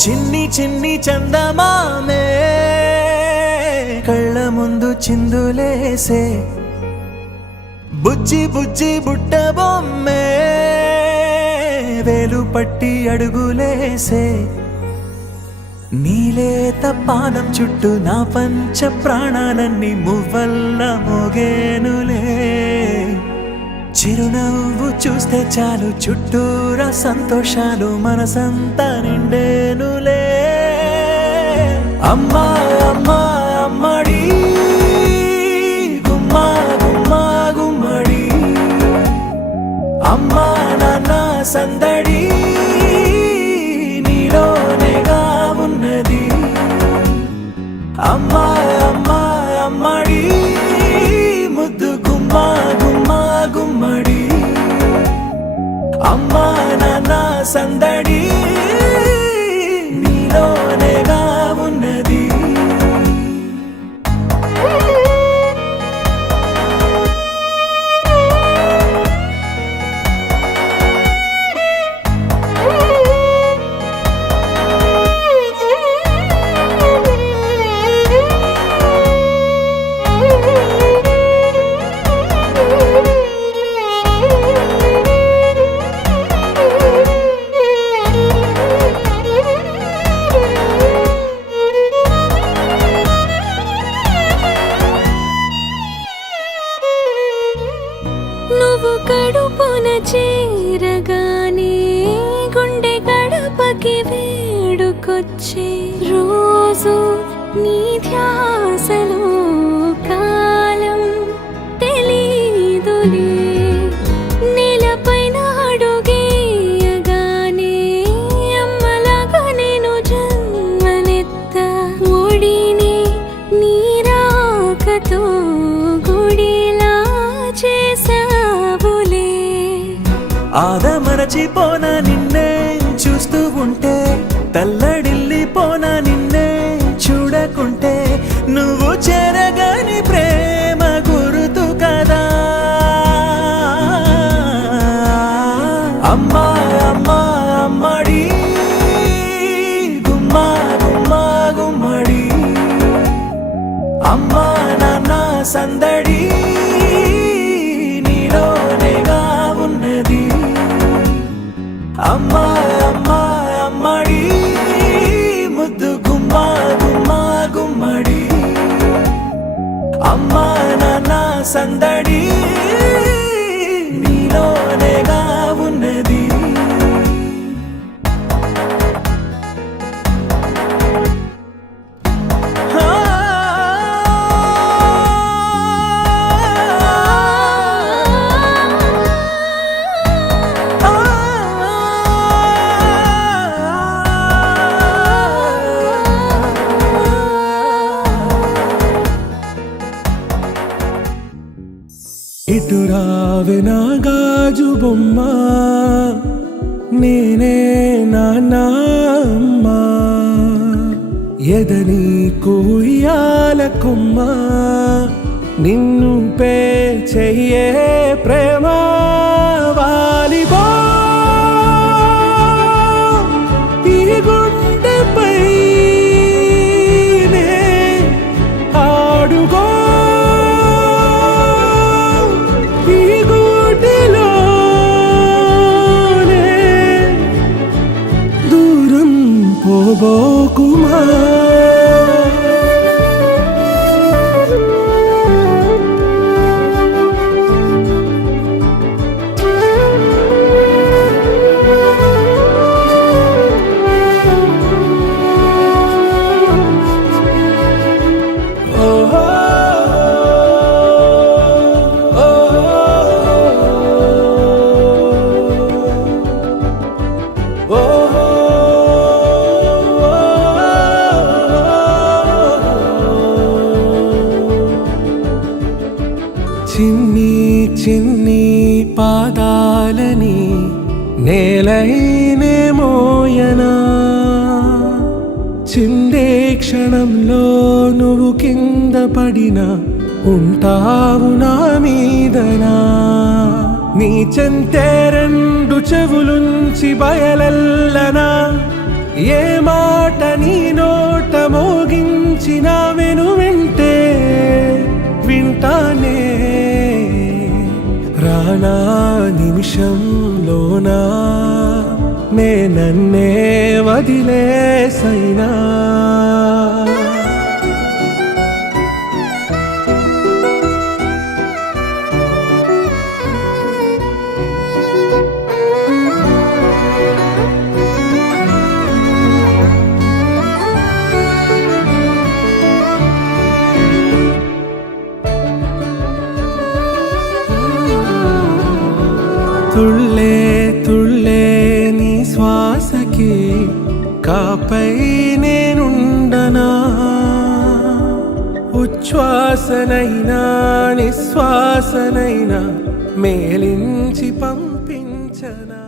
చిన్ని చిన్ని చందమామే కళ్ళ ముందు చిందులేసే బుజ్జి బుజ్జి బుట్ట బొమ్మే వేలు పట్టి అడుగులేసే నీలేత పానం చుట్టూ నా పంచ ప్రాణాలన్నీ మువ్వల్ల మోగేనులే చిరునవ్వు చూస్తే చాలు చుట్టూరా సంతోషాలు మనసంతా నిండేనులే అమ్మా అమ్మా అమ్మడి గుమ్మా గుమ్మా గుమ్మడి అమ్మా నాన్న సందడి నీలోనేగా ఉన్నది అమ్మా అమ్మా అమ్మడి ముద్దు గుమ్మా గుమ్మా గుమ్మడి అమ్మా నాన్న సందడి నీలోనేగా ఉన్నది నువ్వు కడుపున చేరగానే గుండె గడపకి వేడుకొచ్చే రోజు నీ ధ్యాసలో కాలం తెలీదులే నేలపైన అడుగేయగానే అమ్మలాగా నేను జన్మనెత్త ఒడిని నీ రాకతో గుడిలా చేసావులే ఆదమరచిపోన నిన్నే చూస్తూ ఉంటే తల్లడిల్లిపోన నిన్నే చూడకుంటే నువ్వు చెరగని ప్రేమ గురుతు కదా అమ్మా అమ్మా అమ్మడి గుమ్మా గుమ్మా గుమ్మడి అమ్మా నాన్న సందడి నీలోనేగా ఉన్నది అమ్మా అమ్మా అమ్మడి ముద్దు గుమ్మా గుమ్మా గుమ్మడి అమ్మా నాన్న సందడి నీలోనేగా ఉన్నది ఇటు రావే నా గాజు బొమ్మ నేనే నాన్న అమ్మ ఎదని కుయ్యాల కొమ్మ నిన్ను పే చెయ్యే ప్రేమ వాలిబో ఈ గుండెపై ఆడుగో పోబోకుమా చిన్ని చిన్ని పాదాలని నేలైనే మోయనా చిందే క్షణంలో నువ్వు కింద పడినా ఉంటావు నా మీదనా నీ చెంతే రెండు చెవులుంచి బయలెల్లనా ఏ మాట నీ నోట మోగించిన వెంటే వింటానే రానా నిమిషంలోనా నే నన్నే వదిలేసైనా తుళ్ళే తుళ్ళే నీ శ్వాసకి కాపై నేనుండనా ఉచ్ఛ్వాసనైనా నిశ్వాసనైనా మేలించి పంపించనా